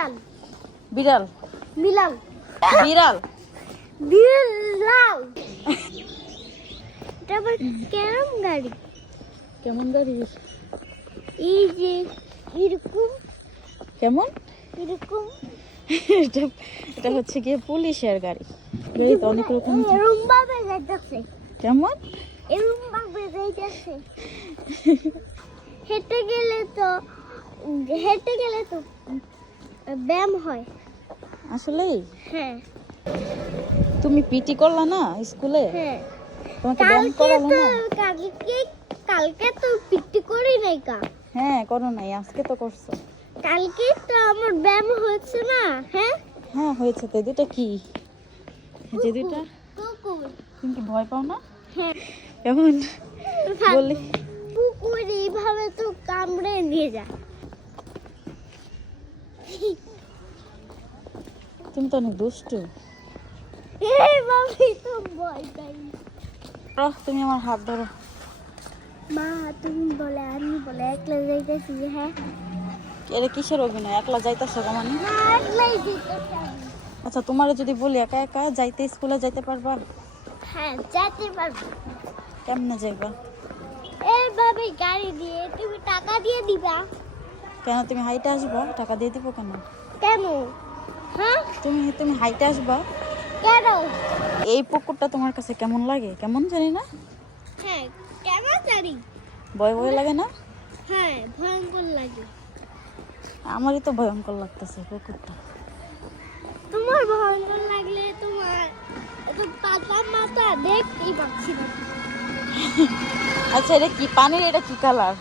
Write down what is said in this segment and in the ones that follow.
বিড়াল বিড়াল বিড়াল বিড়াল বিড়াল তারপর কেমন গাড়ি কেমন গাড়ি? এই যে এরকম কেমন? এরকম এটা এটা হচ্ছে গিয়ে পুলিশের গাড়ি। গাড়ি তো অনেক রকম। এরকম ভাবে যাইতেছে কেমন? এরকম ভাবে যাইতেছে হেঁটে গেলে তো ব্যায়াম হয়। আসলেই? হ্যাঁ তুমি পিটি করলা না স্কুলে? হ্যাঁ তোমাকে ব্যায়াম করালো না? কালকে তো পিটি করি নাই কা। হ্যাঁ করো নাই, আজকে তো করছো। কালকে তো আমার ব্যায়াম হচ্ছে না। হ্যাঁ হ্যাঁ হয়েছে তো। দুটো কি? যে দুইটা? কুকুর। তুমি কি ভয় পাও না? হ্যাঁ কেমন বলি? কুকুর এইভাবে তো কামড়ে নিয়ে যায়। তুমি তো অনেক দুষ্টু। এইভাবে তো ভয় পাই। তুমি আমার হাত ধরো। মা তুমি বলে আমি বলে একলা যাইতেছি। হ্যাঁ এটা কিসের অভিনয়? একলা যাইতেছো মানে? না একলাই যাইতেছি আমি। আচ্ছা তোমারে যদি বলি একা একা যাইতে স্কুলে যাইতে পারবা? হ্যাঁ যেতে পারবো। কেমনে যাইবা? এইভাবে গাড়ি দিয়ে তুমি টাকা দিয়ে দিবা। কেন তুমি হাইটে আসবা? টাকা দিয়ে দিব কেন? কেন? হ্যাঁ তুমি হাইটে আসবা? কেন? এই পুকুরটা তোমার কাছে কেমন লাগে? কেমন জানি না, হ্যাঁ কেন জানি। ভয় ভয় লাগে না? হ্যাঁ ভয়ঙ্কর লাগে। আমারই তো ভয়ঙ্কর লাগতেছে পুকুরটা। তোমার ভয়ঙ্কর লাগলে তোমার এত পাতা মাথা দেখতেই পাচ্ছি না। আচ্ছা এটা কি পানির? এটা কি কালার?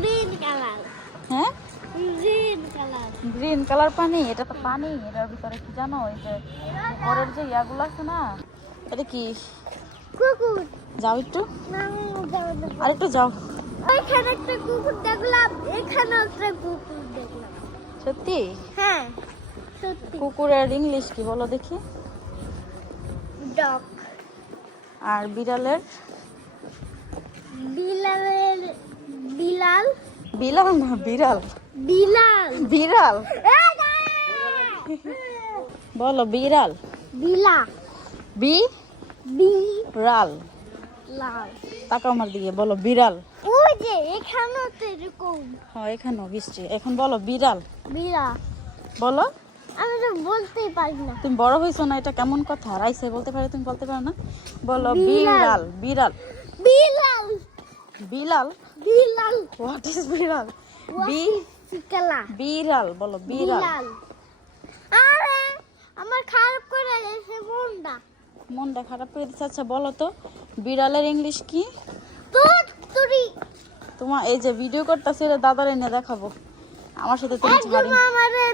Green colour. হ্যাঁ গ্রিন কালার। গ্রিন কালার পানি। এটা তো পানি, এটার ভিতরে কি জানো? ওই যে উপরের যে ইয়াগুলো আছে না, এটা কি? কুকুর। যাও একটু, না যাও না। আর একটু যাও। ওইখানে একটা কুকুর দেখলাম, এখানে একটা কুকুর দেখলাম। সত্যি? হ্যাঁ সত্যি। কুকুরের ইংলিশ কি বলো দেখি? ডগ। আর বিড়ালের? বিলালের বিলাল। বিলাল না বিড়াল। বিলাল। বিড়াল এই দাঁড়া! বলো বিড়াল। বিলা। বি বিড়াল। রাল। তাকাও আমার দিকে, বলো বিড়াল। ওই যে এখানে তো এরকম। হ্যাঁ এখানেও বৃষ্টি। এখন বলো বিড়াল। বিড়া। বলো। আমি তো বলতেই পারি না। তুমি বড় হয়েছো না, এটা কেমন কথা? রাইসে বলতে পারে, তুমি বলতে পারো না? বলো বিড়াল। বিড়াল। বিড়াল। বিলাল। বিলাল। বিলাল। হোয়াট ইজ বিড়াল? বি শিকালা। বিড়াল। বলো বিড়াল। বিলাল। আরে আমার খারাপ করে গেছে মনটা। মনটা খারাপ করে দিচ্ছে। আচ্ছা বলো তো বিড়ালের ইংলিশ কি? তোর তুই তোমার এই যে ভিডিও করতেছে, এটা দাদার এনে দেখাবো। আমার সাথে তুমি একদম ছাড়ি। আমারে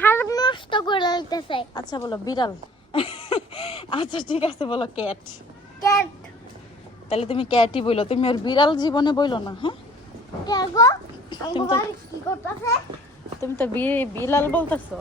খারাপ নষ্ট করে দিতেছে। আচ্ছা বলো বিড়াল। আচ্ছা ঠিক আছে, বলো ক্যাট। ক্যাট। তাহলে তুমি ক্যাটই বইলো, তুমি আর বিড়াল জীবনে বইলো না। হ্যাঁ কে গো? তুমি তো কি করতেছে? তুমি তো বিলাল বলতেছো।